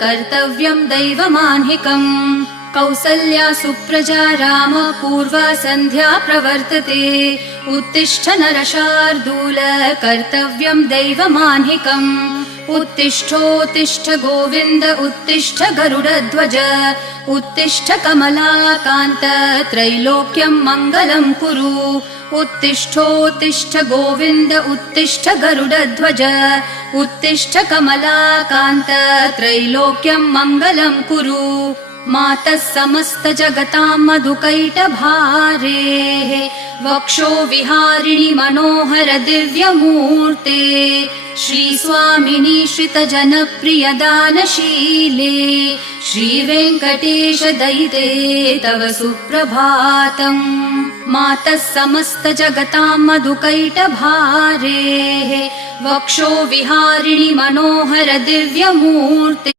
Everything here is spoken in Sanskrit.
कर्तव्यं दैवमान्हिकम् कौसल्या सुप्रजा राम पूर्वा सन्ध्या प्रवर्तते उत्तिष्ठ नरशार्दूल कर्तव्यं दैवमान्हिकम् उत्तिष्ठोत्तिष्ठ गोविन्द उत्तिष्ठ गरुडध्वज उत्तिष्ठ कमलाकान्त त्रैलोक्यं मङ्गलं कुरु उत्तिष्ठोत्तिष्ठ गोविन्द उत्तिष्ठ गरुडध्वज उत्तिष्ठ कमलाकान्त त्रैलोक्यं मङ्गलं कुरु मातः समस्त जगतां मधुकैटभारेः वक्षो विहारिणि मनोहर दिव्यमूर्ते श्रीस्वामिनि श्रितजनप्रिय दानशीले श्रीवेङ्कटेश दयिते तव सुप्रभातम् मातः समस्त जगतां मधुकैटभारेः वक्षो विहारिणि मनोहर दिव्यमूर्ते